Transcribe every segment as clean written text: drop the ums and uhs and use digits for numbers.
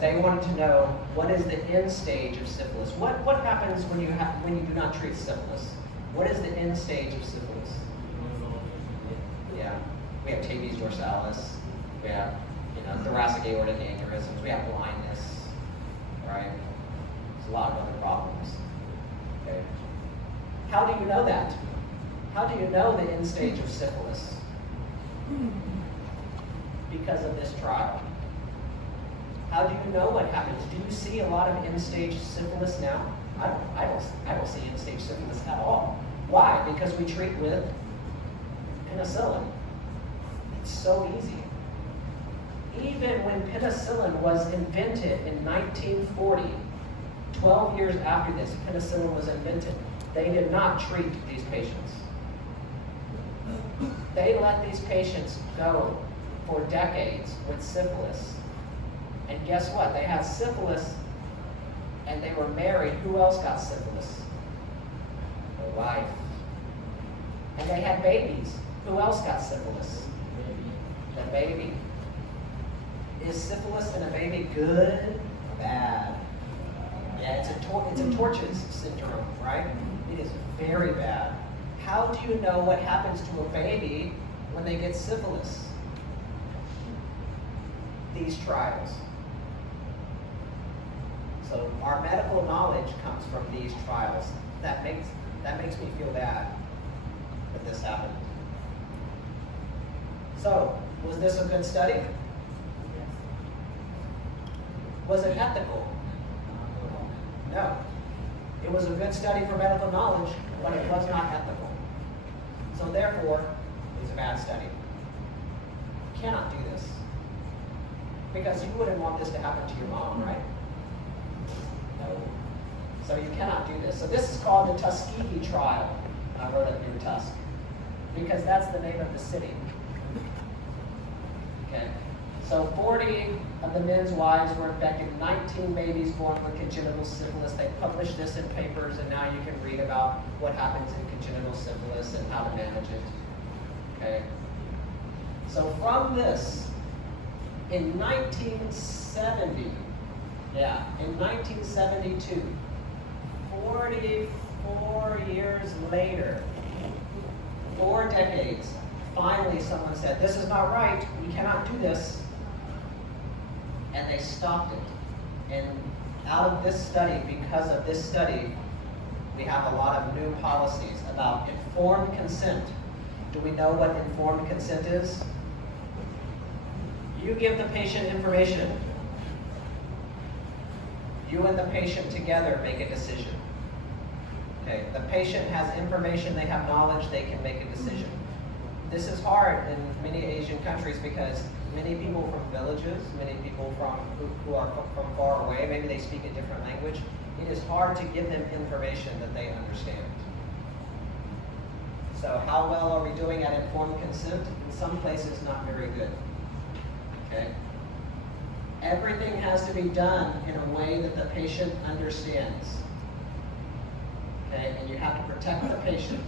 They wanted to know, what is the end stage of syphilis? What happens when you do not treat syphilis? What is the end stage of syphilis? Yeah, we have tabes dorsalis, we have thoracic aortic aneurysms, we have blindness, right? There's a lot of other problems. Okay. How do you know that? How do you know the end stage of syphilis? Because of this trial. How do you know what happens? Do you see a lot of end-stage syphilis now? I don't see end-stage syphilis at all. Why? Because we treat with penicillin. It's so easy. Even when penicillin was invented in 1940, 12 years after this, penicillin was invented, they did not treat these patients. They let these patients go for decades with syphilis. And guess what? They had syphilis and they were married. Who else got syphilis? Their wife. And they had babies. Who else got syphilis? The baby. Is syphilis in a baby good or bad? Yeah, it's a Torch's syndrome, right? It is very bad. How do you know what happens to a baby when they get syphilis? These trials. So our medical knowledge comes from these trials. That makes me feel bad that this happened. So, was this a good study? Yes. Was it ethical? No. It was a good study for medical knowledge, but it was not ethical. So therefore, it's a bad study. You cannot do this. Because you wouldn't want this to happen to your mom, right? No. So you cannot do this. So this is called the Tuskegee trial. I wrote it in Tusk. Because that's the name of the city. Okay. So 40 of the men's wives were infected, 19 babies born with congenital syphilis. They published this in papers, and now you can read about what happens in congenital syphilis and how to manage it. Okay. So from this, in 1970, in 1972, 44 years later, 4 decades, finally someone said, this is not right, we cannot do this. And they stopped it. And out of this study, because of this study, we have a lot of new policies about informed consent. Do we know what informed consent is? You give the patient information. You and the patient together make a decision. Okay, the patient has information, they have knowledge, they can make a decision. This is hard in many Asian countries because many people from villages, many people who are from far away, maybe they speak a different language, it is hard to give them information that they understand. So how well are we doing at informed consent? In some places, not very good. Okay? Everything has to be done in a way that the patient understands. Okay? And you have to protect the patient.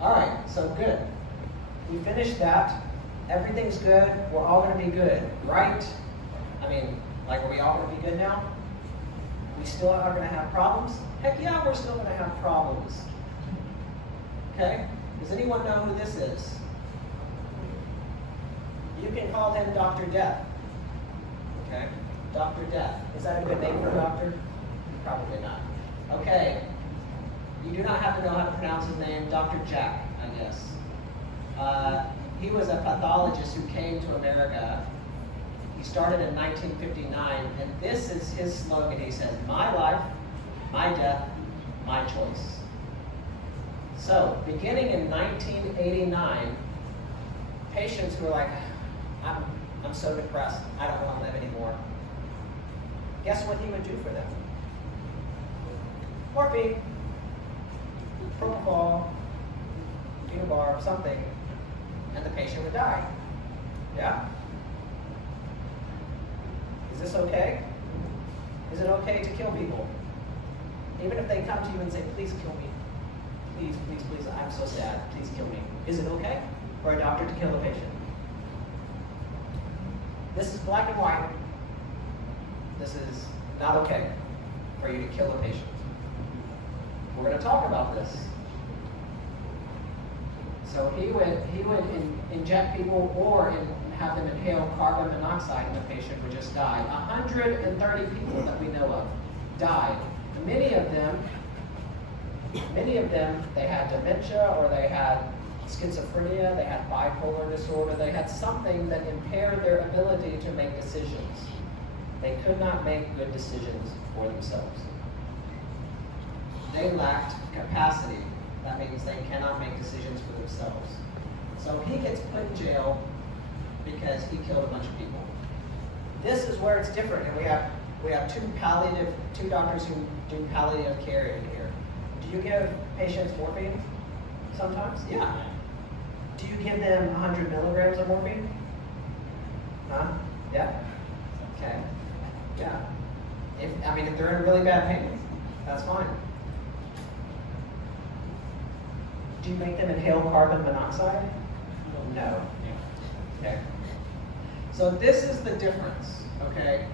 All right, so good. We finished that. Everything's good. We're all going to be good, right? I mean, like, are we all going to be good now? We still are going to have problems? Heck yeah, we're still going to have problems. Okay? Does anyone know who this is? You can call him Dr. Death. Okay? Dr. Death. Is that a good name for a doctor? Probably not. Okay. You do not have to know how to pronounce his name. Dr. Jack, I guess. He was a pathologist who came to America. He started in 1959, and this is his slogan. He said, my life, my death, my choice. So, beginning in 1989, patients who were like, I'm so depressed, I don't want to live anymore. Guess what he would do for them? Morphine, propofol, phenobarb, something, and the patient would die. Yeah? Is this okay? Is it okay to kill people? Even if they come to you and say, please kill me. Please, please, please, I'm so sad. Please kill me. Is it okay for a doctor to kill a patient? This is black and white. This is not okay for you to kill a patient. We're going to talk about this. So he would inject people or have them inhale carbon monoxide, and the patient would just die. 130 people that we know of died. Many of them, they had dementia, or they had schizophrenia, they had bipolar disorder, they had something that impaired their ability to make decisions. They could not make good decisions for themselves. They lacked capacity. That means they cannot make decisions for themselves. So he gets put in jail because he killed a bunch of people. This is where it's different, and we have two doctors who do palliative care in here. Do you give patients morphine sometimes? Yeah. Do you give them 100 milligrams of morphine? Huh? Yeah? Okay. Yeah. If they're in really bad pain, that's fine. Do you make them inhale carbon monoxide? No. Okay. So this is the difference, okay?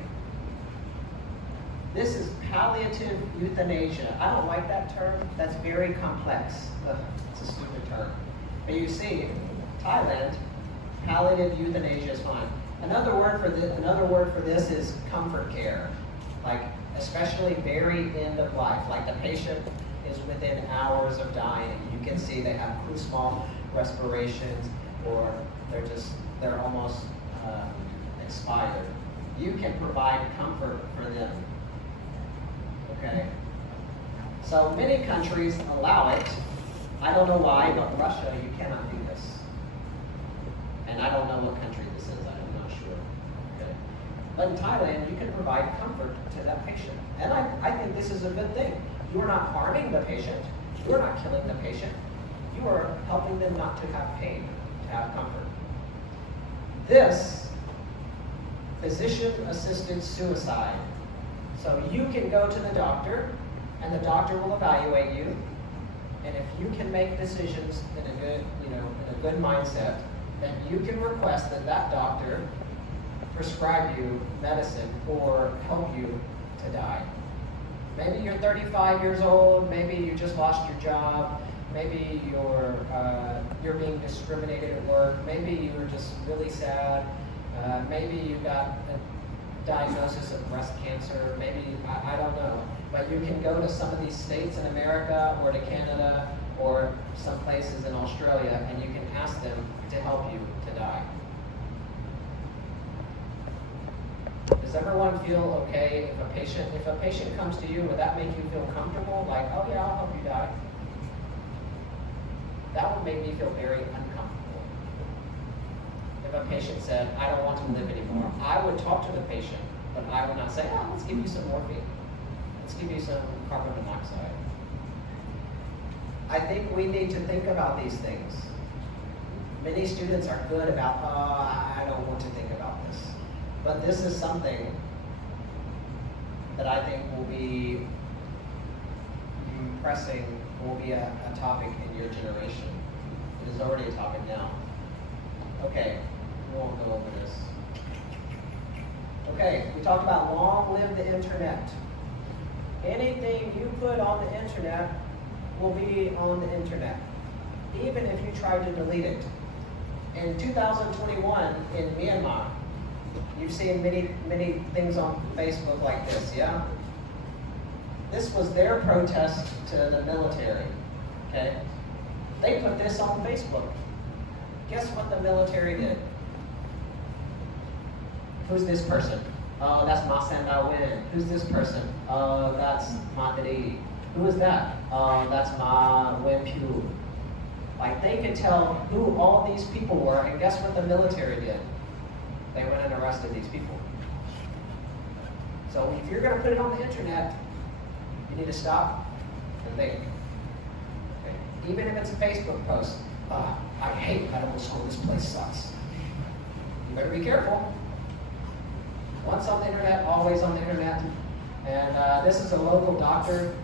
This is palliative euthanasia. I don't like that term. That's very complex. Ugh, it's a stupid term. But you see, Thailand, palliative euthanasia is fine. Another word for this is comfort care. Like, especially very end of life. Like the patient is within hours of dying. You can see they have small respirations, or they're almost expired. You can provide comfort for them. Okay? So many countries allow it. I don't know why, but Russia, you cannot do this. And I don't know what country this is, I'm not sure. Okay? But in Thailand, you can provide comfort to that patient. And I think this is a good thing. You are not harming the patient. You are not killing the patient. You are helping them not to have pain, to have comfort. This, physician-assisted suicide. So you can go to the doctor, and the doctor will evaluate you. And if you can make decisions in a good mindset, then you can request that doctor prescribe you medicine or help you to die. Maybe you're 35 years old, maybe you just lost your job, maybe you're being discriminated at work, maybe you're just really sad, maybe you got a diagnosis of breast cancer, maybe, I don't know. But you can go to some of these states in America or to Canada or some places in Australia, and you can ask them to help you to die. Does everyone feel okay if a patient comes to you, would that make you feel comfortable? Like, oh yeah, I'll help you die. That would make me feel very uncomfortable. If a patient said, I don't want to live anymore, I would talk to the patient, but I would not say, oh, let's give you some morphine. Let's give you some carbon monoxide. I think we need to think about these things. Many students are good about, I don't want to think about this. But this is something that I think will be pressing, will be a topic in your generation. It is already a topic now. Okay, we won't go over this. Okay, we talked about long live the internet. Anything you put on the internet will be on the internet, even if you try to delete it. In 2021 in Myanmar, you've seen many things on Facebook like this, yeah? This was their protest to the military, okay? They put this on Facebook. Guess what the military did? Who's this person? Oh, that's Ma Sanda Win. Who's this person? Oh, that's Ma Didi. Who is that? Oh, that's Ma Wen Pyu. Like, they could tell who all these people were, and guess what the military did? They went and arrested these people. So if you're going to put it on the internet, you need to stop and think. Okay? Even if it's a Facebook post, I hate medical school, this place sucks. You better be careful. Once on the internet, always on the internet. And this is a local doctor.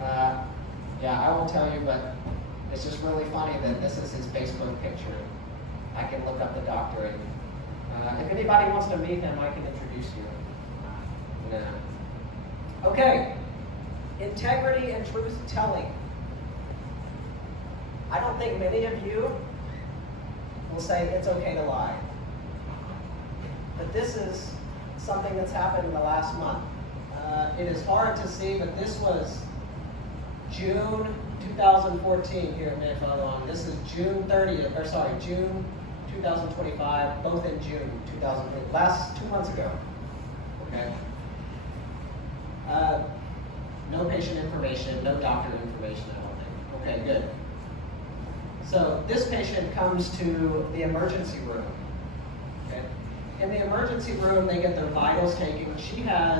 Yeah, I won't tell you, but it's just really funny that this is his Facebook picture. I can look up the doctor, and If anybody wants to meet him, I can introduce you. No. Okay. Integrity and truth telling. I don't think many of you will say it's okay to lie. But this is something that's happened in the last month. It is hard to see, but this was June 2014 here at Mayflower Lawn. This is June 2025, both in June 2020, last 2 months ago. Okay. No patient information, no doctor information, I don't think. Okay, good. So this patient comes to the emergency room. Okay. In the emergency room, they get their vitals taken. She has